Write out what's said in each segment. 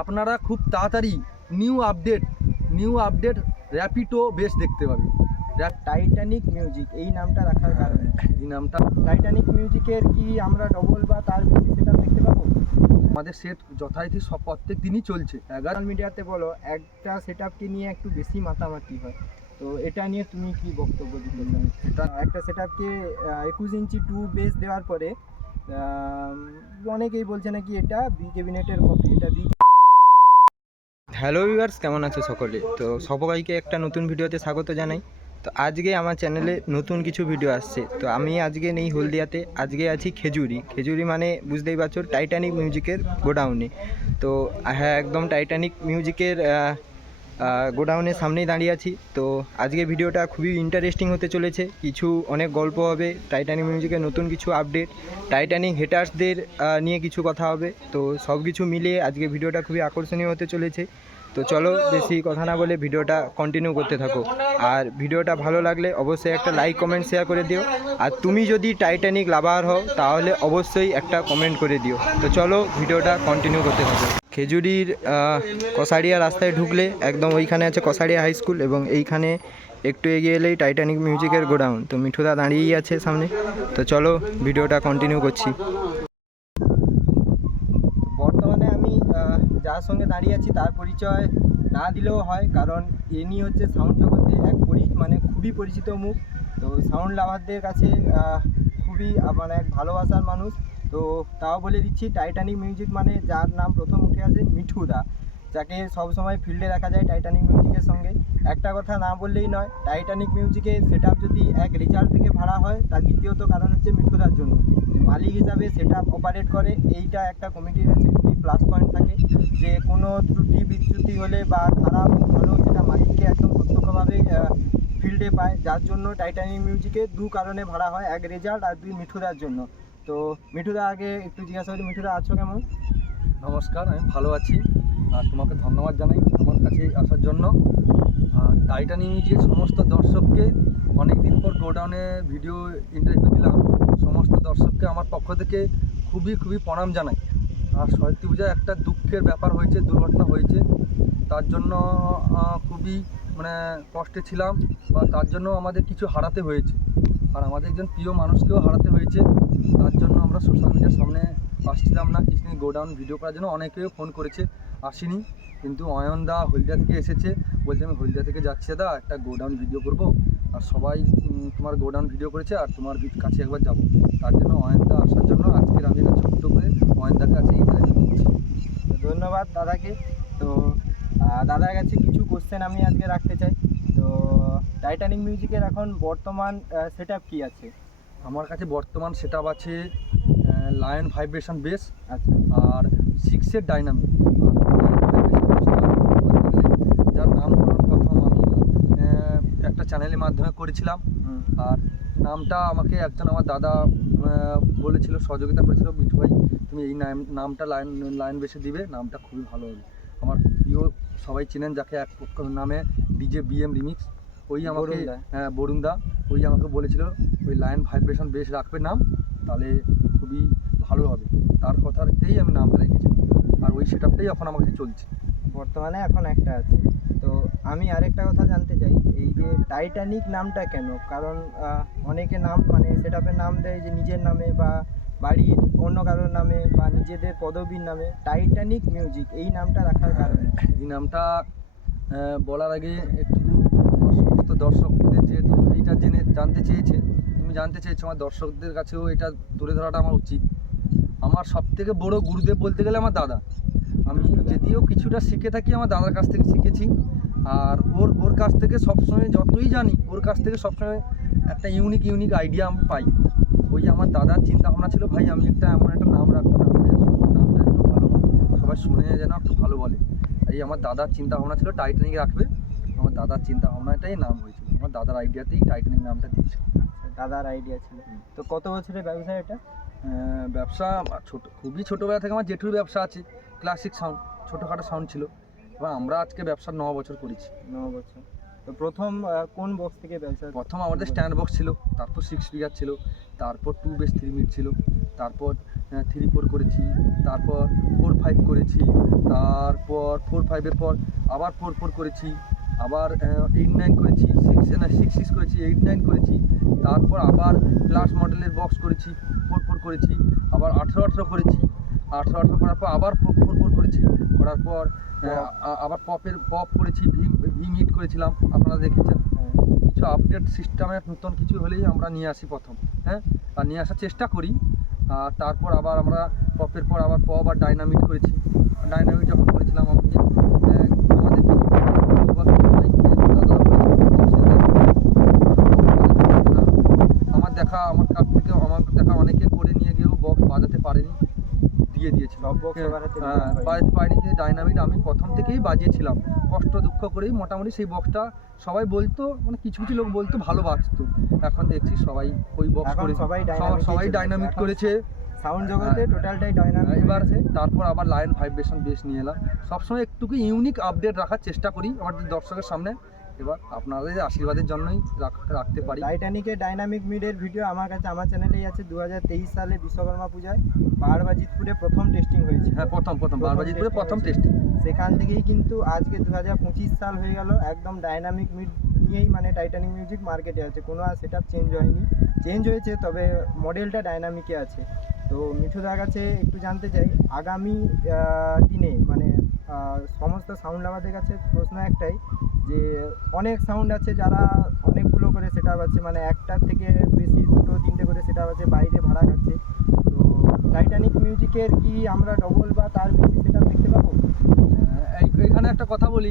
আপনারা খুব তাড়াতাড়ি new update new update Rapido bass দেখতে পাবেন। র্যাপ- টাইটানিক মিউজিক এই নামটা রাখার কারণে। এই নামটা টাইটানিক মিউজিকের কি আমরা ডবল বা তার বেশি সেটা দেখতে পাবো? আমাদের সেট যথারীতি সব প্রত্যেক দিনই চলছে। সোশ্যাল মিডিয়াতে বলো একটা সেট আপকে নিয়ে একটু বেশি মাতামাতি হয়। তো এটা নিয়ে তুমি কি বক্তব্য দিতে চাও? এটা একটা সেট আপকে একুশ ইঞ্চি টু বেস দেওয়ার পরে অনেকেই বলছে নাকি এটা বি ক্যাবিনেটের কপি এটা বি হ্যালো ভিউয়ার্স, কেমন আছো সকলে? তো সবাইকে একটা নতুন ভিডিওতে স্বাগত জানাই। তো আজকে আমার চ্যানেলে নতুন কিছু ভিডিও আসছে। তো আমি আজকে নেই হলদিয়াতে, আজকে আছি খেজুরি। খেজুরি মানে বুঝতেই পারছ টাইটানিক মিউজিকের গোডাউনে। তো হ্যাঁ একদম টাইটানিক মিউজিকের গোডাউনের সামনেই দাঁড়িয়ে আছি। তো আজকে ভিডিওটা খুবই ইন্টারেস্টিং হতে চলেছে। কিছু অনেক গল্প হবে টাইটানিক মিউজিকের নতুন কিছু আপডেট টাইটানিক হেটার্সদের নিয়ে কিছু কথা হবে। তো সব কিছু মিলিয়ে আজকে ভিডিওটা খুবই আকর্ষণীয় হতে চলেছে। তো চলো বেশি কথা না বলে ভিডিওটা কন্টিনিউ করতে থাকো। আর ভিডিওটা ভালো লাগলে অবশ্যই একটা লাইক কমেন্ট শেয়ার করে দিও। আর তুমি যদি টাইটানিক লাভার হও, তাহলে অবশ্যই একটা কমেন্ট করে দিও। তো চলো ভিডিওটা কন্টিনিউ করতে থাকো। খেজুরির কসারিয়া রাস্তায় ঢুকলে একদম ওইখানে আছে কসারিয়া হাই স্কুল এবং এইখানে একটু এগিয়ে এলেই টাইটানিক মিউজিকের গোডাউন। তো মিঠুদা দাঁড়িয়েই আছে সামনে। তো চলো ভিডিওটা কন্টিনিউ করছি বর্তমানে আমি আহ, যার সঙ্গে দাঁড়িয়ে আছি তার পরিচয় না দিলেও হয়, কারণ এনি হচ্ছে সাউন্ড জগতে এক পরি মানে খুবই পরিচিত মুখ। তো সাউন্ড লাভারদের কাছে খুবই আমার মানে এক ভালোবাসার মানুষ। তো তাও বলে দিচ্ছি টাইটানিক মিউজিক মানে যার নাম প্রথম উঠে আসে মিঠুদা যাকে সবসময় ফিল্ডে দেখা যায় টাইটানিক মিউজিকের সঙ্গে। একটা কথা না বললেই নয় টাইটানিক মিউজিকে সেট যদি এক রেজাল্ট থেকে ভাড়া হয়, তার দ্বিতীয়ত কারণ হচ্ছে মিঠুদার জন্য। মালিক হিসাবে সেট অপারেট করে, এইটা একটা কমিটির কাছে খুবই প্লাস পয়েন্ট থাকে। যে কোনো ত্রুটি, বিচ্যুতি হলে বা খারাপ হলেও সেটা মালিককে একদম প্রত্যক্ষভাবে ফিল্ডে পায়। যার জন্য টাইটানিক মিউজিকে দু কারণে ভাড়া হয়, এক রেজাল্ট আর দুই মিঠুদার জন্য। তো মিঠুদা, আগে একটু জিজ্ঞাসা করি, মিঠুদা আছো কেমন? নমস্কার, আমি ভালো আছি। আর তোমাকে ধন্যবাদ জানাই আমার কাছে আসার জন্য। আর টাইটানিক মিউজিকের সমস্ত দর্শককে অনেক দিন পর গোডাউনে ভিডিও ইন্টারভিউ দিলাম, সমস্ত দর্শককে আমার পক্ষ থেকে খুবই খুবই প্রণাম জানাই। আর সরস্বতী পূজা, একটা দুঃখের ব্যাপার হয়েছে, দুর্ঘটনা হয়েছে। তার জন্য খুবই মানে কষ্টে ছিলাম বা তার জন্য আমাদের কিছু হারাতে হয়েছে। আর আমাদের একজন প্রিয় মানুষকেও হারাতে হয়েছে। তার জন্য আমরা সোশ্যাল মিডিয়ার সামনে আসছিলাম না কিছুদিন গোডাউন ভিডিও করার জন্য অনেকেও ফোন করেছে আসিনি। কিন্তু অয়নদা হলদিয়া থেকে এসেছে বলছে আমি হলদিয়া থেকে যাচ্ছি দাদা একটা গোডাউন ভিডিও করব। আর সবাই তোমার গোডাউন ভিডিও করেছে আর তোমার কাছে একবার যাব। তার জন্য অয়নদা আসার জন্য আজকের আমি একটা ছোট্ট করে অয়নদার কাছে ধন্যবাদ দাদাকে। তো দাদার কাছে কিছু কোশ্চেন আমি আজকে রাখতে চাই। তো টাইটানিক মিউজিকের এখন বর্তমান সেট আপ কী আছে? আমার কাছে বর্তমান সেট আছে লায়ন ভাইব্রেশন বেস আর সিক্সের ডাইনামিক যার নামকরণ প্রথম আমি। একটা চ্যানেলের মাধ্যমে করেছিলাম। আর নামটা আমাকে একজন আমার দাদা বলেছিল সহযোগিতা করেছিল মিঠু ভাই তুমি এই নাম নামটা লাইন লাইন বেশি দিবে নামটা খুবই ভালো হবে। আমার প্রিয় সবাই চেনেন যাকে এক পক্ষ নামে ডিজে বিএম রিমিক্স ওই আমাকে। হ্যাঁ বরুণদা ওই আমাকে বলেছিল ওই লাইন ভাইব্রেশন বেশ রাখবে নাম তাহলে খুবই ভালো হবে। তার কথাতেই আমি নামটা রেখেছি। আর ওই সেট আপটাই এখন আমার কাছে চলছে। বর্তমানে এখন একটা আছে। তো আমি আরেকটা কথা জানতে চাই। এই যে টাইটানিক নামটা কেন? কারণ অনেকে নাম মানে সেট নাম দেয় যে নিজের নামে বা বাড়ির অন্য কারোর নামে বা নিজেদের পদবীর নামে। টাইটানিক মিউজিক এই নামটা রাখার কারণে। এই নামটা বলার আগে একটু সমস্ত দর্শকদের যেহেতু এইটা জেনে জানতে চেয়েছে তুমি জানতে চেয়েছো আমার দর্শকদের কাছেও এটা তুলে ধরাটা আমার উচিত। আমার সব থেকে বড় গুরুদেব বলতে গেলে আমার দাদা। আমি যদিও কিছুটা শিখে থাকি, আমার দাদার কাছ থেকে শিখেছি। আর ওর ওর কাছ থেকে সবসময় যতই জানি, ওর কাছ থেকে সবসময় একটা ইউনিক ইউনিক আইডিয়া আমি পাই। ওই আমার দাদার চিন্তা ভাবনা ছিল, ভাই, আমি একটা এমন একটা নাম রাখব নামটা নামটা একটু ভালো সবাই শুনে যেন একটু ভালো বলে। এই আমার দাদার চিন্তা ভাবনা ছিল টাইটানিক রাখবে। আমার দাদার চিন্তা ভাবনাটাই নাম হয়েছিল। আমার দাদার আইডিয়াতেই টাইটানিক নামটা দিয়েছে। আচ্ছা দাদার আইডিয়া ছিল। তো কত বছরের ব্যবসা এটা? ব্যবসা ছোট খুবই ছোটোবেলা থেকে আমার জেঠুর ব্যবসা আছে ক্লাসিক সাউন্ড ছোটোখাটো সাউন্ড ছিল। এবং আমরা আজকে ব্যবসা ন বছর করেছি। ন বছর। তো প্রথম কোন বক্স থেকে ব্যবসা প্রথম আমাদের স্ট্যান্ড বক্স ছিল তারপর সিক্স ফিগার ছিল তারপর টু বেস থ্রি মিট ছিল তারপর থ্রি ফোর করেছি তারপর ফোর ফাইভ করেছি তারপর ফোর ফাইভের পর আবার ফোর ফোর করেছি আবার এইট নাইন করেছি সিক্স না সিক্স সিক্স করেছি এইট নাইন করেছি তারপর আবার প্লাস মডেলের বক্স করেছি ফোর করেছি আবার আঠেরো আঠেরো করেছি। আঠেরো আঠেরো করার পর আবার ফোর ফোর করেছি। করার পর আবার পপের পপ করেছি ভিম ভিম হিট করেছিলাম আপনারা দেখেছেন। কিছু আপডেট সিস্টেমের নতুন কিছু হলেই আমরা নিয়ে আসি প্রথম হ্যাঁ? আর নিয়ে আসার চেষ্টা করি। আর তারপর আবার আমরা পপের পর আবার পপ আর ডাইনামিক করেছি। ডাইনামিক যখন করেছিলাম আমাকে আহ, আমাদের কিছু বন্ধু বা কিছু বাইকের দাদারা বলেছিল, আমার দেখা আমার কাছ থেকে আমার দেখা অনেকে করে নিয়ে গিয়েও বক্স বাজাতে পারেনি দিয়ে দিয়েছিল। হ্যাঁ, হয়। বাজাতে পারিনি কিন্তু ডাইনামিক আমি প্রথম থেকেই বাজিয়েছিলাম। কষ্ট দুঃখ করেই মোটামুটি সেই বক্সটা সবাই বলতো মানে কিছু কিছু লোক বলতো ভালো বাজতো এখন দেখছি সবাই ওই বক্স করে সবাই। ডাইনামিক করেছে। সাউন্ড জগতে হ্যাঁ। টোটালটাই ডাইনামিক এবার তারপর আবার লায়ন ভাইব্রেশন বেশ নিয়ে এলাম। সবসময় একটুকু ইউনিক আপডেট রাখার চেষ্টা করি আমাদের দর্শকের সামনে। এবার আপনাদের আশীর্বাদের জন্যই রাখ- রাখতে পারি। টাইটানিকের ডাইনামিক মিডের ভিডিও আমার কাছে আমার চ্যানেলেই আছে দু হাজার তেইশ সালে বিশ্বকর্মা পূজায় বারবাজিতপুরে প্রথম টেস্টিং হয়েছে। হ্যাঁ প্রথম প্রথম প্রথম বারবাজিতপুরে প্রথম টেস্টিং সেখান থেকেই কিন্তু আজকে দু হাজার পঁচিশ সাল হয়ে গেল একদম ডাইনামিক মিড নিয়েই মানে টাইটানিক মিউজিক মার্কেটে আছে। কোনো আর সেট চেঞ্জ হয়নি। চেঞ্জ হয়েছে তবে মডেলটা ডাইনামিকে আছে। তো মিঠুদার কাছে একটু জানতে চাই আগামী দিনে মানে সমস্ত সাউন্ড লাভারদের কাছে প্রশ্ন একটাই যে অনেক সাউন্ড আছে যারা অনেকগুলো করে সেট আছে মানে একটার থেকে বেশি দুটো, তিনটে করে সেট আছে, বাইরে ভাড়া খাচ্ছে। তো টাইটানিক মিউজিকের কি আমরা ডবল বা তার বেশি সেট দেখতে পাবো? এইখানে একটা কথা বলি।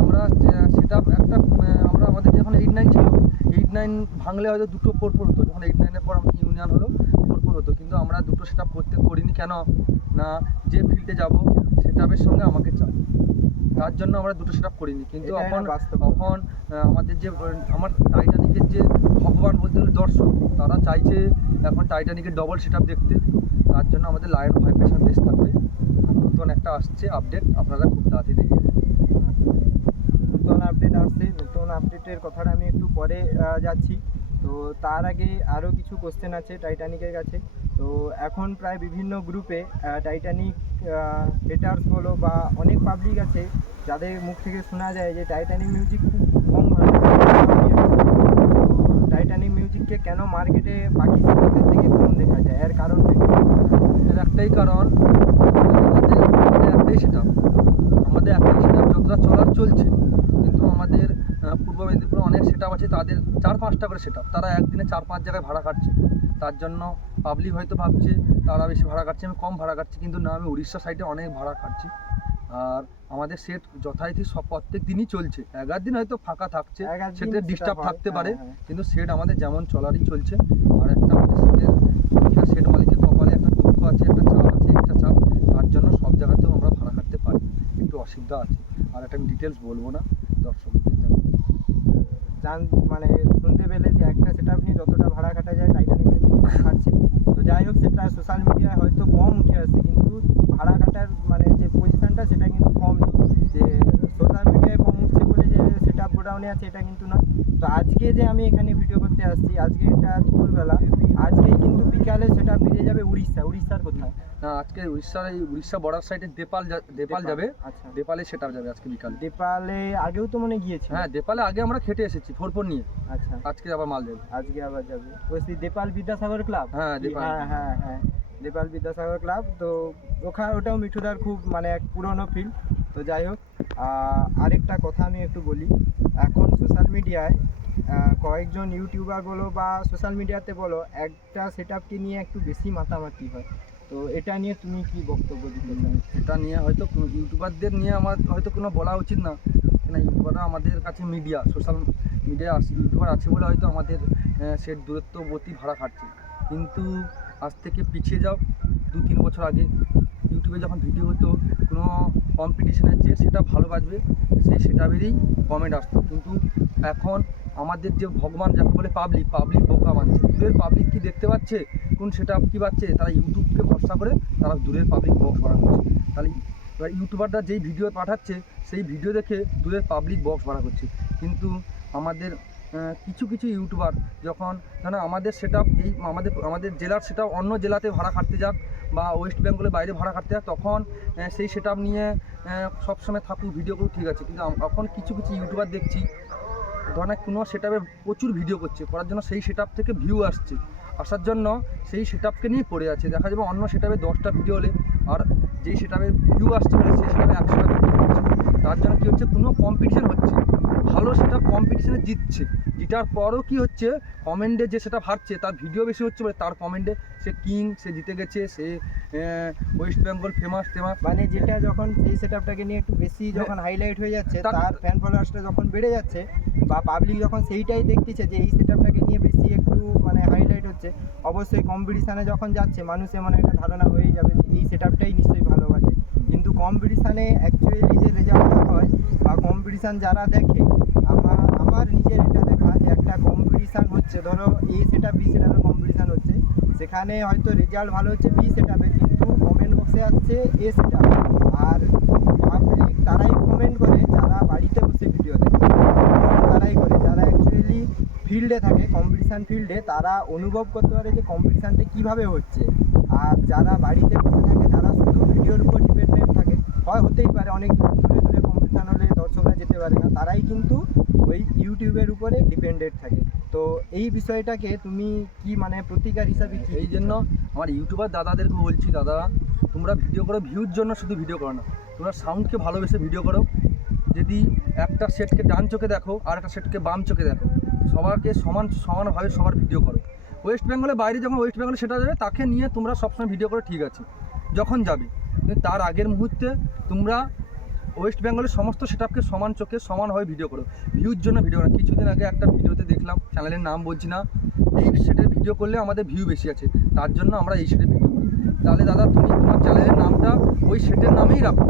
আমরা সেটা একটা আমরা আমাদের যখন এইট নাইন ছিল এইট নাইন ভাঙলে হয়তো দুটো ফোর ফোর হতো। যখন এইট নাইনের পর আমাদের ইউনিয়ন হলো ফোর ফোর হতো। কিন্তু আমরা দুটো সেটা করতে করিনি কেন? না, যে ফিল্ডে যাব সেটাপের সঙ্গে আমাকে চাই তার জন্য আমরা দুটো সেট করিনি। কিন্তু এখন। এখন আমাদের যে আমার টাইটানিকের যে ভগবান বলতে গেলে দর্শক তারা চাইছে এখন টাইটানিকের ডবল সেট দেখতে। তার জন্য আমাদের লায়ন ভাইব্রেশন বেশ থাকবে। আর নতুন একটা আসছে আপডেট আপনারা খুব তাড়াতাড়ি দেখবেন নতুন আপডেট আসছে। নতুন আপডেটের কথাটা আমি একটু পরে যাচ্ছি। তো তার আগে আরও কিছু কোশ্চেন আছে টাইটানিকের কাছে। তো এখন প্রায় বিভিন্ন গ্রুপে টাইটানিক হেটার্স বলো বা অনেক পাবলিক আছে, যাদের মুখ থেকে শোনা যায় যে টাইটানিক মিউজিক খুব কম ভালো টাইটানিক মিউজিককে কেন মার্কেটে বাকি থেকে কম দেখা যায়? এর কারণটা কি? এর একটাই কারণ, আমাদের একটাই সেটা আমাদের একটাই সেটা যতটা চলার চলছে, কিন্তু আমাদের পূর্ব মেদিনীপুরে অনেক সেট আছে তাদের চার পাঁচটা করে সেট তারা একদিনে চার পাঁচ জায়গায় ভাড়া কাটছে তার জন্য পাবলিক হয়তো ভাবছে তারা বেশি ভাড়া কাটছে আমি কম ভাড়া কাটছি কিন্তু না আমি উড়িষ্যা সাইডে অনেক ভাড়া কাটছি আর আমাদের সেট যথারীতি সব প্রত্যেক দিনই চলছে। এগার দিন হয়তো ফাঁকা থাকছে সেটা সেটা ডিস্টার্ব থাকতে হ্যাঁ, পারে হ্যাঁ। কিন্তু সেট আমাদের যেমন চলারই চলছে। আর একটা আমাদের সেটের প্রতিটা সেট মালিকের কপালে একটা দুঃখ আছে একটা চাপ আছে একটা চাপ। তার জন্য সব জায়গাতেও আমরা ভাড়া কাটতে পারি একটু অসুবিধা আছে। আর একটা আমি ডিটেলস বলব না দর্শকদের। জান মানে শুনতে পেলে যে একটা সেট নিয়ে যতটা ভাড়া কাটা যায় টাইটানিক মিউজিক খাচ্ছে তো যাই হোক, সেটা সোশ্যাল মিডিয়ায় হয়তো কম উঠে আসছে, কিন্তু ভাড়া কাটার মানে যে পজিশনটা সেটা কিন্তু কম নেই। যে সোশ্যাল মিডিয়ায় কম উঠছে বলে যে সেটা গোডাউনে আছে, এটা কিন্তু না তো আজকে যে আমি এখানে ভিডিও করতে আসছি আজকে এটা দুপুরবেলা। আজকেই কিন্তু বিকালে সেটা বেরিয়ে যাবে উড়িষ্যা। উড়িষ্যার কোথায়? না আজকে উড়িষ্যার এই উড়িষ্যা বর্ডার সাইডে দেপাল দেপাল যাবে। আচ্ছা। দেপালে সেটা যাবে আজকে বিকাল। নেপালে আগেও তো মনে গিয়েছি হ্যাঁ দেপালে আগে আমরা খেটে এসেছি ফোর ফোর নিয়ে। আচ্ছা। আজকে আবার মাল যাবে। আজকে আবার যাবে। ওই সেই দেপাল বিদ্যাসাগর ক্লাব হ্যাঁ, দেপাল। হ্যাঁ হ্যাঁ হ্যাঁ। দেপাল বিদ্যাসাগর ক্লাব তো ওখানে, ওটাও মিঠুদার খুব মানে এক পুরনো ফিল্ড তো যাই হোক আরেকটা কথা আমি একটু বলি। এখন সোশ্যাল মিডিয়ায় কয়েকজন ইউটিউবার বলো বা সোশ্যাল মিডিয়াতে বলো, একটা সেট আপকে নিয়ে একটু বেশি মাতামাতি হয়। তো এটা নিয়ে তুমি কি বক্তব্য দিতে চাও? এটা নিয়ে হয়তো ইউটিউবারদের নিয়ে আমার হয়তো কোনো বলা উচিত না। কেন ইউটিউবাররা আমাদের কাছে মিডিয়া সোশ্যাল মিডিয়া ইউটিউবার আছে বলে হয়তো আমাদের সেট দূরত্ববর্তী ভাড়া খাটছে। কিন্তু আজ থেকে পিছিয়ে যাও। দু তিন বছর আগে ইউটিউবে যখন ভিডিও হতো, কোনো কম্পিটিশনের যে সেটা ভালো বাজবে, সেই সেটাবেরই কমেন্ট আসতো। কিন্তু এখন আমাদের যে ভগবান, যাকে বলে পাবলিক পাবলিক বোকা মানছে দূরের পাবলিক কি দেখতে পাচ্ছে? কোন সেটা কী পাচ্ছে? তারা ইউটিউবকে ভরসা করে তারা দূরের পাবলিক বক্স ভাড়া করছে তাহলে এবার ইউটিউবাররা যেই ভিডিও পাঠাচ্ছে, সেই ভিডিও দেখে দূরের পাবলিক বক্স ভাড়া করছে। কিন্তু আমাদের কিছু কিছু ইউটিউবার যখন ধরো আমাদের সেট এই আমাদের আমাদের জেলার সেটা অন্য জেলাতে ভাড়া খাটতে যাক বা ওয়েস্ট বেঙ্গলের বাইরে ভাড়া খাটতে যাক, তখন সেই সেট নিয়ে সবসময় থাকুক ভিডিও করুক, ঠিক আছে। কিন্তু এখন কিছু কিছু ইউটিউবার দেখছি ধরেন কোনো সেট প্রচুর ভিডিও করছে, করার জন্য সেই সেট থেকে ভিউ আসছে। আসার জন্য সেই সেট নিয়ে পড়ে আছে। দেখা যাবে অন্য সেট আপে দশটা ভিডিও হলে, আর যেই সেট ভিউ আসছে সেই সেট ভিডিও হচ্ছে। তার জন্য কী হচ্ছে? কোনো কম্পিটিশান হচ্ছে ভালো সেটা কম্পিটিশানে জিতছে। জিতার পরও কি হচ্ছে কমেন্টে যে সেটা হারছে তার ভিডিও বেশি হচ্ছে বলে তার কমেন্টে সে কিং সে জিতে গেছে সে ওয়েস্ট বেঙ্গল ফেমাস ফেমাস মানে যেটা যখন সেই সেটআপটাকে নিয়ে একটু বেশি যখন হাইলাইট হয়ে যাচ্ছে তার- ফ্যান ফলোয়ার্সটা যখন বেড়ে যাচ্ছে বা পাবলিক যখন সেইটাই দেখতেছে যে এই সেটআপটাকে নিয়ে বেশি একটু মানে হাইলাইট হচ্ছে অবশ্যই কম্পিটিশানে যখন যাচ্ছে মানুষের মনে একটা ধারণা হয়েই যাবে যে এই সেটআপটাই নিশ্চয়ই ভালো। কম্পিটিশানে অ্যাকচুয়ালি যে রেজাল্টটা হয়। বা কম্পিটিশান যারা দেখে, আমার আমার নিজের এটা দেখা যে একটা কম্পিটিশান হচ্ছে। ধরো এ সেটা বি সেটাপের কম্পিটিশান হচ্ছে। সেখানে হয়তো রেজাল্ট ভালো হচ্ছে বি সেটাপে কিন্তু কমেন্ট বক্সে আসছে এ সেটা আর পাবলিক তারাই কমেন্ট করে, যারা বাড়িতে বসে ভিডিও দেখে। তারাই করে, যারা অ্যাকচুয়ালি ফিল্ডে থাকে কম্পিটিশান ফিল্ডে তারা অনুভব করতে পারে যে কম্পিটিশানটা কীভাবে হচ্ছে। আর যারা বাড়িতে বসে থাকে শুধু ভিডিওর উপর ডিপেন্ডেন্ট থাকে। হয় হতেই পারে, অনেক দূরে দূরে কম্পিটিশান হলে দর্শকরা যেতে পারে না। তারাই কিন্তু ওই ইউটিউবের উপরে ডিপেন্ডেন্ট থাকে। তো এই বিষয়টাকে তুমি কি মানে প্রতিকার হিসাবে কি এই জন্য আমার ইউটিউবার দাদাদেরকে বলছি, দাদা, তোমরা ভিডিও করো ভিউর জন্য শুধু ভিডিও করো না। তোমরা সাউন্ডকে ভালোবেসে ভিডিও করো। যদি একটা সেটকে ডান চোখে দেখো, আর একটা সেটকে বাম চোখে দেখো সবারকে সমান, সমানভাবে সবার ভিডিও করো। ওয়েস্ট বেঙ্গলের বাইরে যখন ওয়েস্ট বেঙ্গলে সেটা যাবে, তাকে নিয়ে তোমরা সবসময় ভিডিও করো, ঠিক আছে। যখন যাবে তার আগের মুহূর্তে তোমরা ওয়েস্ট বেঙ্গলের সমস্ত সেটআপকে সমান চোখে সমানভাবে ভিডিও করো। ভিউর জন্য ভিডিও করো। কিছুদিন আগে একটা ভিডিওতে দেখলাম চ্যানেলের নাম বলছি না। এই সেটের ভিডিও করলে আমাদের ভিউ বেশি আছে। তার জন্য আমরা এই সেটের ভিডিও করি। তাহলে দাদা, তুমি তোমার চ্যানেলের নামটা ওই সেটের নামেই রাখো।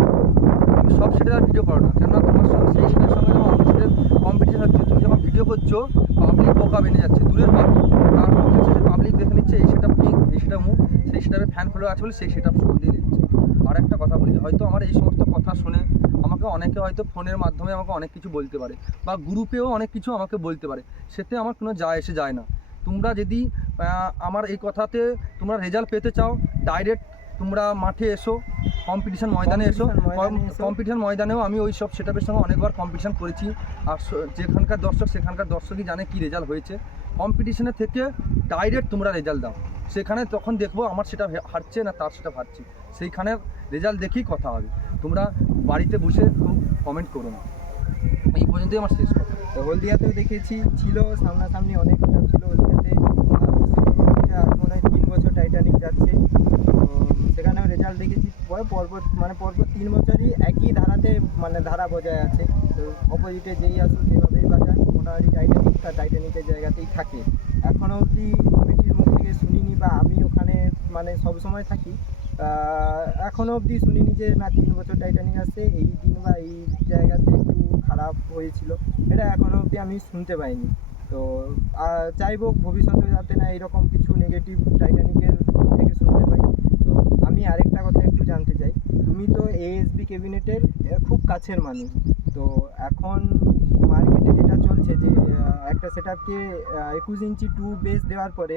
তুমি সব সেটের আর ভিডিও করো না। কেননা তোমার সঙ্গে সেই সেটের সঙ্গে যখন অন্য সেটের কম্পিটিশন হচ্ছে। তুমি যখন ভিডিও করছ পাবলিক বোকা বেনে যাচ্ছে, দূরের পাবলিক তারপর কি হচ্ছে? পাবলিক দেখে নিচ্ছে, এই সেটা কিং এই সেটা মুখ, সেই সেটাপে ফ্যান ফলো আছে বলে সেই সেটা দিয়ে দিচ্ছে। আর একটা কথা বলি, হয়তো আমার এই সমস্ত কথা শুনে আমাকে অনেকে হয়তো ফোনের মাধ্যমে আমাকে অনেক কিছু বলতে পারে বা গ্রুপেও অনেক কিছু আমাকে বলতে পারে। সেতে আমার কোনো যায় এসে যায় না। তোমরা যদি আমার এই কথাতে তোমরা রেজাল্ট পেতে চাও ডাইরেক্ট তোমরা মাঠে এসো কম্পিটিশন ময়দানে এসো। কম্পিটিশন ময়দানেও আমি ওই সব সেটাপের সঙ্গে অনেকবার কম্পিটিশন করেছি। আর যেখানকার দর্শক সেখানকার দর্শকই জানে কি রেজাল্ট হয়েছে। কম্পিটিশনের থেকে ডাইরেক্ট তোমরা রেজাল্ট দাও। সেখানে তখন দেখব আমার সেটা হারছে না তার সেটা হারছে। সেইখানে রেজাল্ট দেখেই কথা হবে। তোমরা বাড়িতে বসে খুব কমেন্ট করো না। এই পর্যন্তই আমার শেষ কথা। তো হলদিয়াতেও দেখেছি, ছিল, সামনাসামনি অনেক সেটআপ ছিল হলদিয়াতে। মনে হয় তিন বছর টাইটানিক যাচ্ছে। তো সেখানেও রেজাল্ট দেখেছি। পরে পরপর মানে পরপর তিন বছরই একই ধারাতে মানে ধারা বজায় আছে। তো অপোজিটে যেই আসুক, যেভাবেই বাজায় মোটামুটি টাইটানিক তার টাইটানিকের জায়গাতেই থাকে। এখনও অবধি কমিটির মুখ থেকে শুনিনি বা আমি ওখানে মানে সব সময় থাকি। এখনও অবধি শুনিনি যে না, তিন বছর টাইটানিক আসছে, এই দিন বা এই জায়গাতে খারাপ হয়েছিল। এটা এখনও অবধি আমি শুনতে পাইনি। তো চাইব ভবিষ্যতে যাতে না এরকম কিছু নেগেটিভ টাইটানিকের থেকে শুনতে পাই। তো, আমি আরেকটা কথা একটু জানতে চাই। তুমি তো এএসবি ক্যাবিনেটের খুব কাছের মানুষ। তো, এখন মার্কেটে যেটা চলছে যে একটা সেট আপকে একুশ ইঞ্চি টু বেস দেওয়ার পরে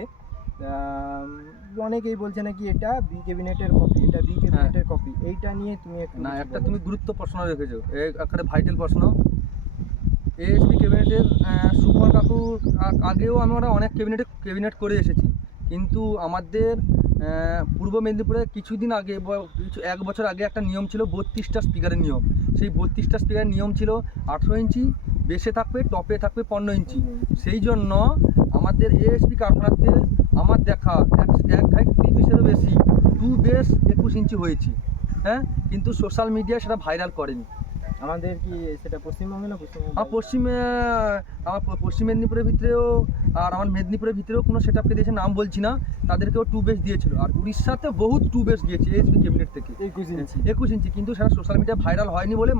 অনেকেই বলছে নাকি এটা বি ক্যাবিনেটের কপি এটা বি ক্যাবিনেটের কপি এইটা নিয়ে তুমি একটু না একটা তুমি গুরুত্ব প্রশ্ন রেখেছো একটা ভাইটাল প্রশ্ন। এএসপি ক্যাবিনেটের সুপার কাকুর আগেও আমরা অনেক ক্যাবিনেটে ক্যাবিনেট করে এসেছি। কিন্তু আমাদের পূর্ব মেদিনীপুরে কিছুদিন আগে কিছু এক বছর আগে একটা নিয়ম ছিল বত্রিশটা স্পিকারের নিয়ম। সেই বত্রিশটা স্পিকারের নিয়ম ছিল আঠেরো ইঞ্চি বেসে থাকবে টপে থাকবে পনেরো ইঞ্চি। সেই জন্য আমাদের এএসপি কারখানাতে আমার দেখা এক এক হাইট কুড়ি বিশেরও বেশি। টু বেশ একুশ ইঞ্চি হয়েছে। হ্যাঁ? কিন্তু সোশ্যাল মিডিয়া সেটা ভাইরাল করেনি। আমাদের কি সেটা পশ্চিমবঙ্গে না পশ্চিমবঙ্গে? আমার পশ্চিমে আমার পশ্চিম মেদিনীপুরের ভিতরেও আর আমার মেদিনীপুরের ভিতরেও কোনো সেট আপকে দিয়েছে নাম বলছি না তাদেরকেও টু বেস দিয়েছিল। আর উড়িষ্যাতে বহুত টু বেস দিয়েছে এসবি ক্যাবিনেট থেকে। একুশ ইঞ্চি একুশ ইঞ্চি কিন্তু সেটা সোশ্যাল মিডিয়া ভাইরাল হয়নি বলে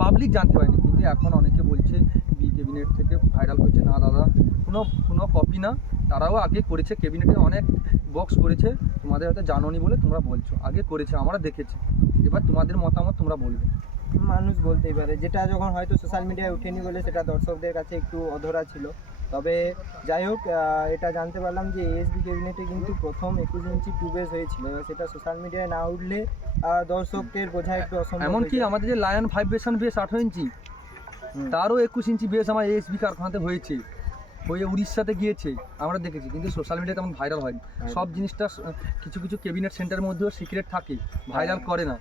পাবলিক জানতে পারেনি। কিন্তু এখন অনেকে বলছে বি ক্যাবিনেট থেকে ভাইরাল করছে না দাদা কোনো কোনো কপি না। তারাও আগে করেছে। ক্যাবিনেটে অনেক বক্স করেছে। তোমাদের হয়তো জানোনি বলে তোমরা বলছো। আগে করেছে আমরা দেখেছি। এবার তোমাদের মতামত তোমরা বলবে। মানুষ বলতেই পারে। যেটা যখন হয়তো সোশ্যাল মিডিয়ায় ওঠেনি বলে সেটা দর্শকদের কাছে একটু অধরা ছিল। তবে যাই হোক এটা জানতে পারলাম যে এএসবি ক্যাবিনেটে কিন্তু প্রথম একুশ ইঞ্চি টু বেস হয়েছিল। সেটা সোশ্যাল মিডিয়ায় না উঠলে দর্শকদের বোঝা একটু অসম্ভব এমনকি হয়ে। আমাদের যে লায়ন ভাইব্রেশন বেস আঠেরো ইঞ্চি তারও একুশ ইঞ্চি বেস আমার এসবি কারখানাতে হয়েছে হয়ে উড়িষ্যাতে গিয়েছে আমরা দেখেছি। কিন্তু সোশ্যাল মিডিয়াতে তেমন ভাইরাল হয় সব জিনিসটা কিছু কিছু ক্যাবিনেট সেন্টারের মধ্যেও সিক্রেট থাকে। ভাইরাল করে না।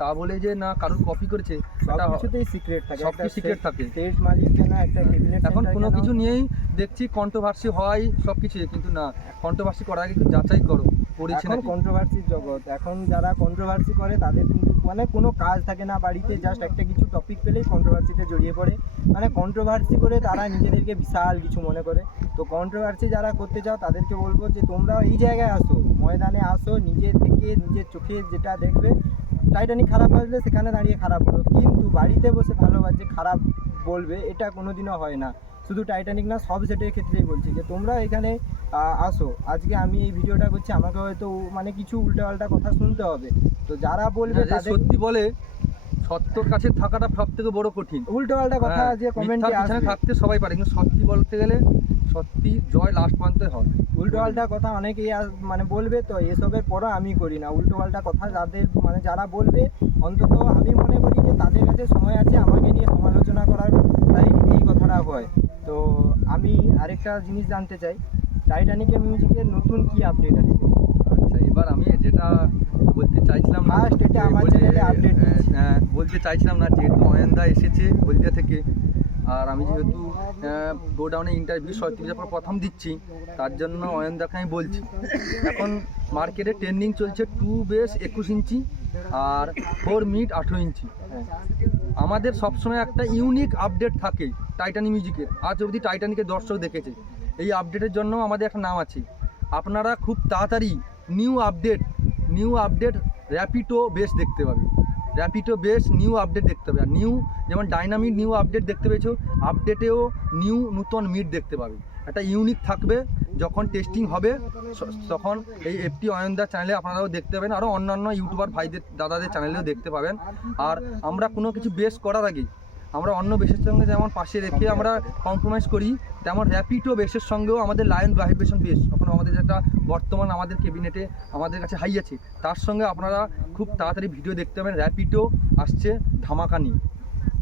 তা বলে যে না কারোর কপি করেছে সব এটা কিছুতেই সিক্রেট থাকে সব একটা থাকে। স্টেজ কেন একটা ক্যাবিনেট এখন কোনো কিছু নিয়েই দেখছি কন্ট্রোভার্সি হয় সব কিছু কিন্তু না কন্ট্রোভার্সি করার আগে যাচাই করো করেছে এখন কন্ট্রোভার্সির জগৎ। এখন যারা কন্ট্রোভার্সি করে তাদের কিন্তু মানে কোনো কাজ থাকে না বাড়িতে জাস্ট একটা কিছু টপিক পেলেই কন্ট্রোভার্সিতে জড়িয়ে পড়ে। মানে কন্ট্রোভার্সি করে তারা নিজেদেরকে বিশাল কিছু মনে করে। তো কন্ট্রোভার্সি যারা করতে চাও তাদেরকে বলব যে তোমরা এই জায়গায় আসো ময়দানে আসো নিজে থেকে নিজের চোখে যেটা দেখবে টাইটানিক খারাপ বাজলে সেখানে দাঁড়িয়ে খারাপ হলো। কিন্তু বাড়িতে বসে ভালো বাজছে খারাপ বলবে এটা কোনোদিনও হয় না। শুধু টাইটানিক না সব সেটের ক্ষেত্রেই বলছি যে তোমরা এখানে আসো। আজকে আমি এই ভিডিওটা করছি আমাকে হয়তো মানে কিছু উল্টাপাল্টা কথা শুনতে হবে। তো যারা বলবে হ্যাঁ, সত্যি বলে সত্যর কাছে থাকাটা সব থেকে বড় কঠিন। উল্টোপাল্টা কথা হ্যাঁ, যে কমেন্টে আসবে। থাকতে সবাই পারে কিন্তু সত্যি বলতে গেলে সত্যি জয় লাস্ট পর্যন্ত হয় উল্টোপাল্টা কথা অনেকেই মানে বলবে তো এসবের পরও আমি করি না। উল্টোপাল্টা কথা যাদের মানে যারা বলবে অন্তত আমি মনে করি যে তাদের কাছে সময় আছে আমাকে নিয়ে সমালোচনা করার। তাই এই কথাটা হয়। তো আমি আরেকটা জিনিস জানতে চাই। টাইটানিকের মিউজিকের নতুন কি আপডেট আছে? আচ্ছা এবার আমি যেটা বলতে চাইছিলাম না First এটা আমার এ update হ্যাঁ, বলতে চাইছিলাম না যেহেতু অয়নদা এসেছে হলদিয়া থেকে। আর আমি যেহেতু গোডাউনে ইন্টারভিউ সত্যি পর প্রথম দিচ্ছি, তার জন্য অয়ন অয়নদাকে আমি বলছি। এখন মার্কেটে ট্রেন্ডিং চলছে টু বেস একুশ ইঞ্চি আর ফোর মিট আঠেরো ইঞ্চি। আমাদের সবসময় একটা ইউনিক আপডেট থাকে টাইটানি মিউজিকের আজ অবধি টাইটানিকের দর্শক দেখেছে। এই আপডেটের জন্য আমাদের একটা নাম আছে। আপনারা খুব তাড়াতাড়ি new update new update Rapido bass দেখতে পাবেন। র্যাপিডো বেস নিউ আপডেট দেখতে পাবে আর নিউ যেমন ডাইনামিক নিউ আপডেট দেখতে পেয়েছ আপডেটেও নিউ নূতন মিট দেখতে পাবে। একটা ইউনিক থাকবে, যখন টেস্টিং হবে তখন এই এফটি অয়নদার চ্যানেলে আপনারাও দেখতে পাবেন। আরও অন্যান্য ইউটিউবার ভাইদের, দাদাদের চ্যানেলেও দেখতে পাবেন। আর আমরা কোনো কিছু বেস করার আগে আমরা অন্য বেসের সঙ্গে যেমন পাশে রেখে আমরা কম্প্রোমাইজ করি তেমন র্যাপিডো বেসের সঙ্গেও আমাদের লায়ন ভাইব্রেশন বেস এখন আমাদের যেটা বর্তমান আমাদের কেবিনেটে আমাদের কাছে হাই আছে তার সঙ্গে আপনারা খুব তাড়াতাড়ি ভিডিও দেখতে পাবেন। র্যাপিডো আসছে ধামাকা নিয়ে।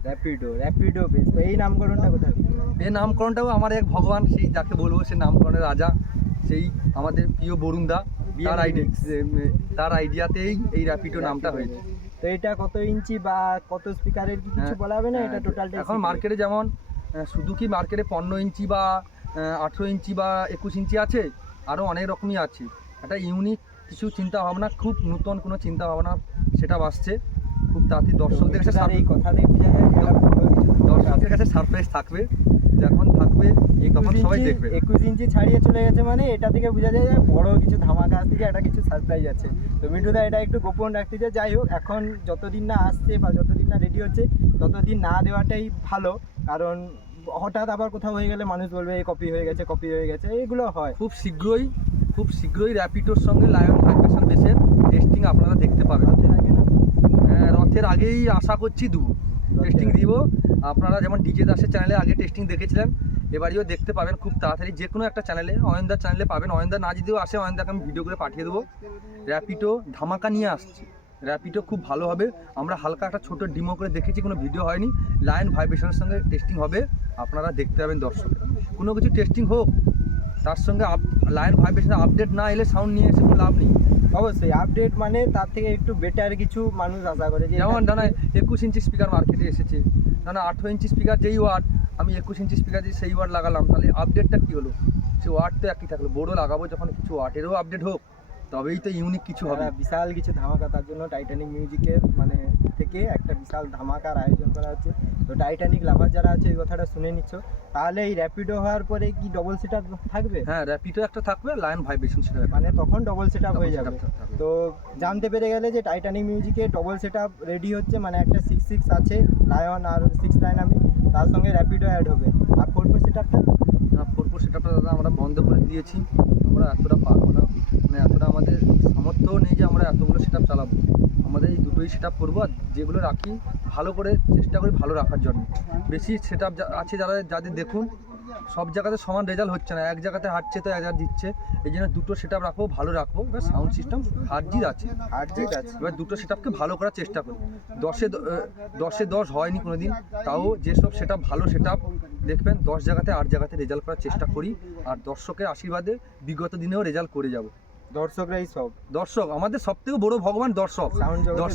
র্যাপিডো র্যাপিডো বেস তো এই নামকরণটা কোথায়? এই নামকরণটাও আমার এক ভগবান সেই যাকে বলব সে নামকরণের রাজা সেই আমাদের প্রিয় বরুণদা তার আইডিয়া তার আইডিয়াতেই এই র্যাপিডো নামটা হয়েছে। তো এটা কত ইঞ্চি বা কত স্পিকারের কি কিছু হ্যাঁ, বলা হবে না? এটা হ্যাঁ, টোটালটা এখন মার্কেটে যেমন শুধু কি মার্কেটে পনেরো ইঞ্চি বা আঠেরো ইঞ্চি বা একুশ ইঞ্চি আছে আরও অনেক রকমই আছে। একটা ইউনিক কিছু চিন্তা ভাবনা খুব নূতন কোনো চিন্তা ভাবনা সেটা বাসছে খুব তাড়াতাড়ি দর্শকদের কাছে এই কথাতেই বোঝা যায় দর্শকদের কাছে সারপ্রাইজ থাকবে। যখন থাকবে তখন সবাই দেখবে। একুশ ইঞ্চি ছাড়িয়ে চলে গেছে মানে এটা থেকে বোঝা যায় বড় কিছু ধামাকা আসছে একটা কিছু সারপ্রাইজ আছে। তো মিঠুদা এটা একটু গোপন রাখতে চাই যাই হোক এখন যতদিন না আসছে বা যতদিন না রেডি হচ্ছে ততদিন না দেওয়াটাই ভালো। কারণ হঠাৎ আবার কোথাও হয়ে গেলে মানুষ বলবে এই কপি হয়ে গেছে কপি হয়ে গেছে এগুলো হয়। খুব শীঘ্রই খুব শীঘ্রই র্যাপিডোর সঙ্গে লায়ন ভাইব্রেশন বেসের টেস্টিং আপনারা দেখতে পাবেন। হাতের আগে না? রথের আগেই আশা করছি দেবো টেস্টিং দিব। আপনারা যেমন ডিজে দাসের চ্যানেলে আগে টেস্টিং দেখেছিলেন এবারেও দেখতে পাবেন খুব তাড়াতাড়ি। যে কোনো একটা চ্যানেলে অয়নদার চ্যানেলে পাবেন। অয়নদা না যদিও আসে অয়নদাকে আমি ভিডিও করে পাঠিয়ে দেবো। র্যাপিডো ধামাকা নিয়ে আসছে। র্যাপিডো খুব ভালো হবে। আমরা হালকা একটা ছোটো ডিমো করে দেখেছি কোনো ভিডিও হয়নি। লায়ন ভাইব্রেশনের সঙ্গে টেস্টিং হবে। আপনারা দেখতে পাবেন দর্শকরা। কোনো কিছু টেস্টিং হোক তার সঙ্গে লায়ন ভাইব্রেশনের আপডেট না এলে সাউন্ড নিয়ে এসে কোনো লাভ নেই। অবশ্যই আপডেট মানে তার থেকে একটু বেটার কিছু মানুষ আশা করে যেমন জানা একুশ ইঞ্চি স্পিকার মার্কেটে এসেছে। না আঠেরো ইঞ্চি স্পিকার যেই ওয়ার্ড আমি একুশ ইঞ্চি স্পিকার দিয়ে সেই ওয়ার্ড লাগালাম তাহলে আপডেটটা কী হলো? সে ওয়ার্ড তো একই থাকল। বড়ো লাগাবো যখন কিছু ওয়ার্ডেরও আপডেট হোক তবেই তো ইউনিক কিছু হবে। বিশাল কিছু ধামাকা তার জন্য টাইটানিক মিউজিকের মানে থেকে একটা বিশাল ধামাকার আয়োজন করা হচ্ছে। তো টাইটানিক লাভার যারা আছে এই কথাটা শুনে নিচ্ছ। তাহলে এই র্যাপিডো হওয়ার পরে কি ডবল সেট থাকবে? হ্যাঁ র্যাপিডো একটা থাকবে লায়ন ভাইব্রেশন সেটা মানে তখন ডবল সেট Double হয়ে যাবে। তো জানতে পেরে গেলে যে টাইটানিক মিউজিকে ডবল সেট রেডি হচ্ছে মানে একটা সিক্স সিক্স আছে লায়ন আর সিক্স ডাইনামিক তার সঙ্গে র্যাপিডো অ্যাড হবে। আর ফোর ফোর সেট আপটা ফোর ফোর সেটআপটা দাদা আমরা বন্ধ করে দিয়েছি। আমরা এতটা পারব না। মানে এতটা আমাদের সামর্থ্যও নেই যে আমরা এতগুলো সেটআপ চালাবো। আমাদের এই দুটোই সেটআপ করব আর যেগুলো রাখি ভালো করে চেষ্টা করি ভালো রাখার জন্য। বেশি সেটআপ আছে যারা যাদের দেখুন সব জায়গাতে সমান রেজাল্ট হচ্ছে না। এক জায়গাতে হাঁটছে তো এক জায়গায় দিচ্ছে। এই জন্য দুটো সেট আপ রাখব ভালো রাখব। এবার সাউন্ড সিস্টেম হার্জিত আছে। হার্ড জিত আছে। এবার দুটো সেট আপকে ভালো করার চেষ্টা করি। দশে দশে দশ হয়নি কোনো দিন তাও যেসব সেট আপ ভালো সেট আপ দেখবেন দশ জায়গাতে আট জায়গাতে রেজাল্ট করার চেষ্টা করি। আর দর্শকের আশীর্বাদে বিগত দিনেও রেজাল্ট করে যাব। দর্শকরাই সব। দর্শক আমাদের সব থেকে বড় ভগবান দর্শক।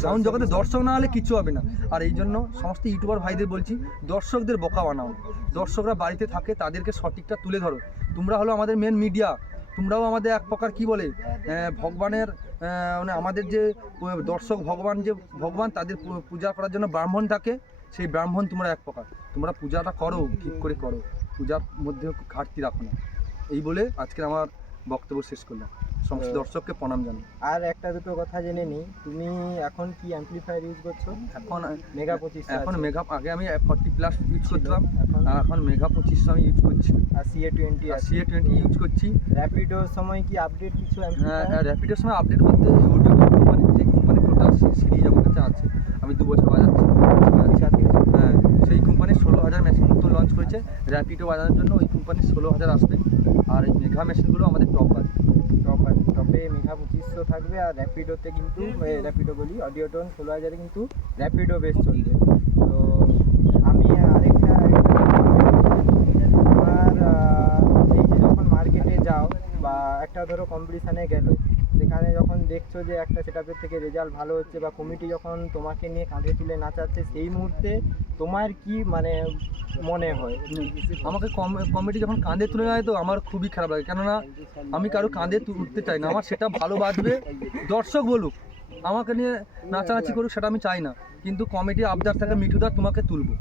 সাউন্ড জগতে দর্শক না হলে কিছু হবে না। আর এই জন্য সমস্ত ইউটিউবার ভাইদের বলছি দর্শকদের বোকা বানাও। দর্শকরা বাড়িতে থাকে তাদেরকে সঠিকটা তুলে ধরো। তোমরা হলো আমাদের মেন মিডিয়া তোমরাও আমাদের এক প্রকার কি বলে ভগবানের মানে আমাদের যে দর্শক ভগবান যে ভগবান তাদের পূজা করার জন্য ব্রাহ্মণ থাকে সেই ব্রাহ্মণ তোমরা এক প্রকার। তোমরা পূজাটা করো ঠিক করে করো। পূজার মধ্যে ঘাটতি রাখো না। এই বলে আজকের আমার বক্তব্য শেষ করলাম। সমস্ত দর্শককে প্রণাম জানাই। আর একটা দুটো কথা জেনে নিই। তুমি এখন কি অ্যাম্পলিফায়ার ইউজ করছ? এখন মেগা পঁচিশ এখন মেঘা আগে আমি ফর্টি প্লাস ইউজ করতাম এখন? আর এখন মেঘা পঁচিশশো আমি ইউজ করছি। আর সিএ টোয়েন্টি আর সিএ টোয়েন্টি ইউজ করছি। র্যাপিডোর সময় কি আপডেট কিছু হ্যাঁ? র্যাপিডের সময় আপডেট বলতে অডিও কোম্পানির যে কোম্পানির টোটাল সিরিজ আমার কাছে আছে। আমি দু বছর বাজাচ্ছি। হ্যাঁ সেই কোম্পানির ষোলো হাজার মেশিন নতুন লঞ্চ করেছে। র্যাপিডো বাজানোর জন্য ওই কোম্পানির ষোলো হাজার আসবে। আর এই মেঘা মেশিনগুলো আমাদের টপ আছে। টপ আছে। টপে মেঘা পঁচিশশো থাকবে আর র্যাপিডোতে কিন্তু র্যাপিডো বলি অডিও টোন ষোলো হাজারে কিন্তু র্যাপিডো বেশ চলবে। তো আমি আরেকটা আহ, এই যে যখন মার্কেটে যাও বা একটা ধরো কম্পিটিশানে গেলো সেখানে যখন দেখছ যে একটা সেটাপের থেকে রেজাল্ট ভালো হচ্ছে বা কমিটি যখন তোমাকে নিয়ে কাঁধে তুলে নাচাচ্ছে, সেই মুহূর্তে তোমার কি মানে মনে হয়? আমাকে কমিটি যখন কাঁধে তুলে নেয় তো আমার খুবই খারাপ লাগে। কেননা আমি কারও কাঁধে উঠতে চাই না। আমার সেটা ভালো বাজবে, দর্শক বলুক, আমাকে নিয়ে নাচানাচি করুক সেটা আমি চাই না। কিন্তু কমিটি আবদার থাকে মিঠুদা তোমাকে তুলবো।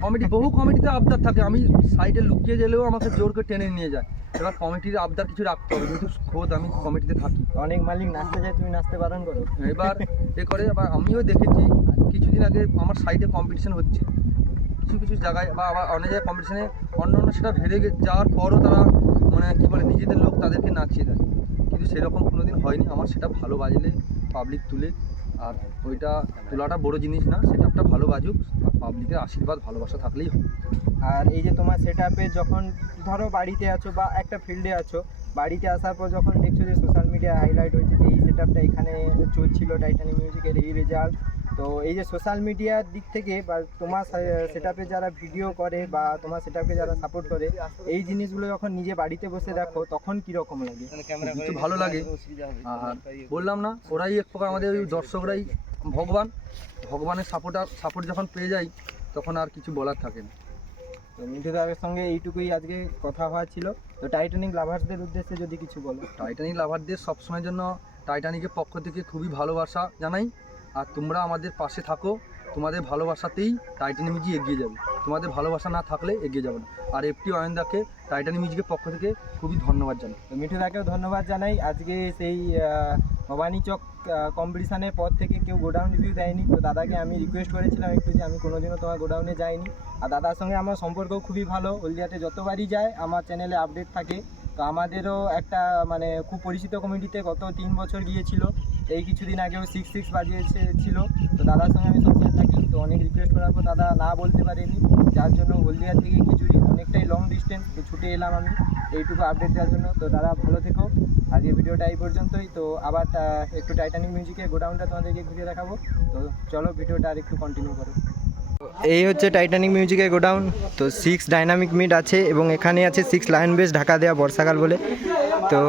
কমিটি বহু কমিটিতে আবদার থাকে। আমি সাইডে লুকিয়ে গেলেও আমাকে জোর করে টেনে নিয়ে যায়। এবার কমিটির আবদার কিছু রাখতে হবে। কিন্তু খোদ আমি কমিটিতে থাকি। অনেক মালিক নাচতে যায় তুমি নাচতে বারণ করো। এবার এ করে আবার আমিও দেখেছি কিছুদিন আগে আমার সাইডে কম্পিটিশন হচ্ছে। কিছু কিছু জায়গায় বা আবার অনেক জায়গায় কম্পিটিশনে অন্য অন্য সেটা ভেড়ে গে- যাওয়ার পরও তারা মানে কি বলে নিজেদের লোক তাদেরকে নাচিয়ে দেয়। কিন্তু সেরকম কোনোদিন হয়নি। আমার সেটা ভালো বাজলে পাবলিক তুলে আর ওইটা তোলাটা বড় জিনিস না সেট আপটা ভালো বাজুক আর পাবলিকের আশীর্বাদ, ভালোবাসা থাকলেই হবে। আর এই যে তোমার সেট আপে যখন ধরো বাড়িতে আছো বা একটা ফিল্ডে আছো, বাড়িতে আসার পর যখন দেখছ যে সোশ্যাল মিডিয়ায় হাইলাইট হয়েছে যে এই সেট এখানে চলছিল টাইটানিক মিউজিকের এই রেজাল্ট তো এই যে সোশ্যাল মিডিয়ার দিক থেকে বা তোমার সেট যারা ভিডিও করে বা তোমার সেট যারা সাপোর্ট করে এই জিনিসগুলো যখন নিজে বাড়িতে বসে দেখো তখন কীরকম লাগে? একটু ভালো লাগে। আর বললাম না ওরাই এক প্রকার আমাদের ওই দর্শকরাই ভগবান। ভগবানের সাপোর্টার সাপোর্ট যখন পেয়ে যাই তখন আর কিছু বলার থাকে না। তো মিঠু সঙ্গে এইটুকুই আজকে কথা হওয়া ছিল। তো টাইটানিক লাভার্সদের উদ্দেশ্যে যদি কিছু বলো। টাইটানিক লাভারদের সবসময়ের জন্য টাইটানিকের পক্ষ থেকে খুবই ভালোবাসা জানাই। আর তোমরা আমাদের পাশে থাকো। তোমাদের ভালোবাসাতেই টাইটানিক মিউজিক এগিয়ে যাবে। তোমাদের ভালোবাসা না থাকলে এগিয়ে যাবে না। আর এফটি অয়নদাকে টাইটানিক মিউজিকের পক্ষ থেকে খুবই ধন্যবাদ জানাই। তো মিঠু দাকেও ধন্যবাদ জানাই। আজকে সেই ভবানী চক কম্পিটিশানের পর থেকে কেউ গোডাউন রিভিউ দেয়নি। তো দাদাকে আমি রিকোয়েস্ট করেছিলাম একটু যে আমি কোনোদিনও তোমার গোডাউনে যাইনি। আর দাদার সঙ্গে আমার সম্পর্কও খুবই ভালো। হলদিয়াতে যতবারই যায়, আমার চ্যানেলে আপডেট থাকে। তো আমাদেরও একটা মানে খুব পরিচিত কমিটিতে গত তিন বছর গিয়েছিল। এই কিছুদিন আগেও সিক্স সিক্স বাজিয়েছে ছিল তো দাদার সঙ্গে আমি সবসময় থাকি। তো অনেক রিকোয়েস্ট করার পর দাদা না বলতে পারেনি। যার জন্য হলদিয়া থেকে খিচুড়ি অনেকটাই লং ডিস্টেন্স তো ছুটে এলাম আমি। এইটুকু আপডেট দেওয়ার জন্য। তো দাদা ভালো থেকো। আজকে ভিডিওটা এই পর্যন্তই। তো আবার একটু টাইটানিক মিউজিকের গোডাউনটা তোমাদেরকে ঘুরিয়ে দেখাবো। তো চলো ভিডিওটা আর একটু কন্টিনিউ করো। এই হচ্ছে টাইটানিক মিউজিকের গোডাউন। তো সিক্স ডাইনামিক মিড আছে এবং এখানে আছে সিক্স লাইন বেস ঢাকা দেওয়া বর্ষাকাল বলে। তো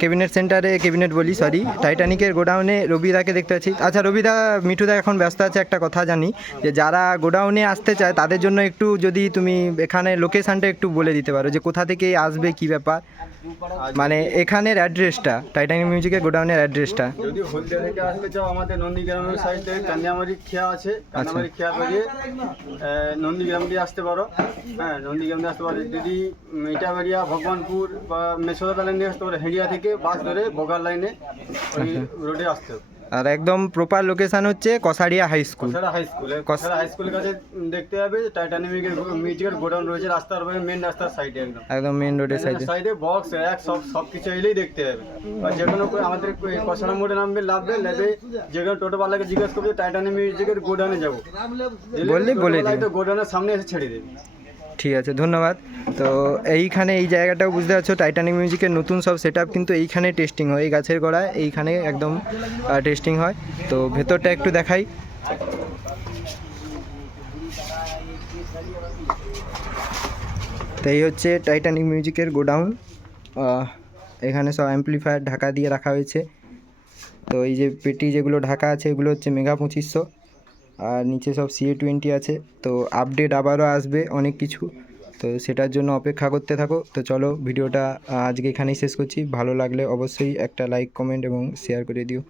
ক্যাবিনেট সেন্টারে ক্যাবিনেট বলি সরি টাইটানিকের গোডাউনে রবিদাকে দেখতে পাচ্ছি। আচ্ছা রবিদা মিঠুদা এখন ব্যস্ত আছে একটা কথা জানি। যে যারা গোডাউনে আসতে চায় তাদের জন্য একটু যদি তুমি এখানে লোকেশানটা একটু বলে দিতে পারো যে কোথা থেকে আসবে কি ব্যাপার? মানে এখানের অ্যাড্রেসটা টাইটানিক মিউজিকের গোডাউনের অ্যাড্রেসটা যদি হলদিয়া থেকে আসতে চাও আমাদের নন্দীগ্রামের সাইডে কান্যামারি খেয়া আছে। কান্যামারি খেয়া পেরিয়ে নন্দীগ্রাম দিয়ে আসতে পারো। হ্যাঁ নন্দীগ্রাম দিয়ে আসতে পারো। যদি ইটাবাড়িয়া ভগবানপুর বা মেসোদা লাইন আসতে পারো হেডিয়া থেকে বাস ধরে বগার লাইনে ওই রোডে আসতে হবে। আর একদম প্রপার লোকেশন হচ্ছে Kosaria high school Kosara high স্কুলে কসারা হাই স্কুলের কাছে দেখতে হবে টাইটানিক মিউজিকের গোডাউন রয়েছে রাস্তার মেন রাস্তার সাইডে একদম। একদম মেন রোডের সাইডে সাইডে বক্স র্যাক সব সব কিছু এলেই দেখতে হবে। আর যে কোনো আমাদের কষানা মোড়ে নামবে লাভবে লেবে যে কোনো টোটোওয়ালাকে জিজ্ঞেস করবে টাইটানিক মিউজিকের গোডাউনে যাব। বললেই বলে দিবে। গোডাউনের সামনে এসে ছেড়ে দেবে। ঠিক আছে, ধন্যবাদ। তো এইখানে এই জায়গাটাও বুঝতে পারছ টাইটানিক মিউজিকের নতুন সব সেট কিন্তু এইখানে টেস্টিং হয়, এই গাছের গোড়ায় এইখানে একদম টেস্টিং হয়। তো ভেতরটা একটু দেখাই। তো এই হচ্ছে টাইটানিক মিউজিকের গোডাউন। এখানে সব অ্যাম্পলিফায়ার ঢাকা দিয়ে রাখা হয়েছে। তো এই যে পেটি যেগুলো ঢাকা আছে, এগুলো হচ্ছে মেগা পঁচিশশো। আর নিচে সব সিএ টোয়েন্টি আছে। তো আপডেট আবারও আসবে অনেক কিছু। তো সেটার জন্য অপেক্ষা করতে থাকো। তো চলো ভিডিওটা আজকে এখানেই শেষ করছি। ভালো লাগলে অবশ্যই একটা লাইক কমেন্ট এবং শেয়ার করে দিও।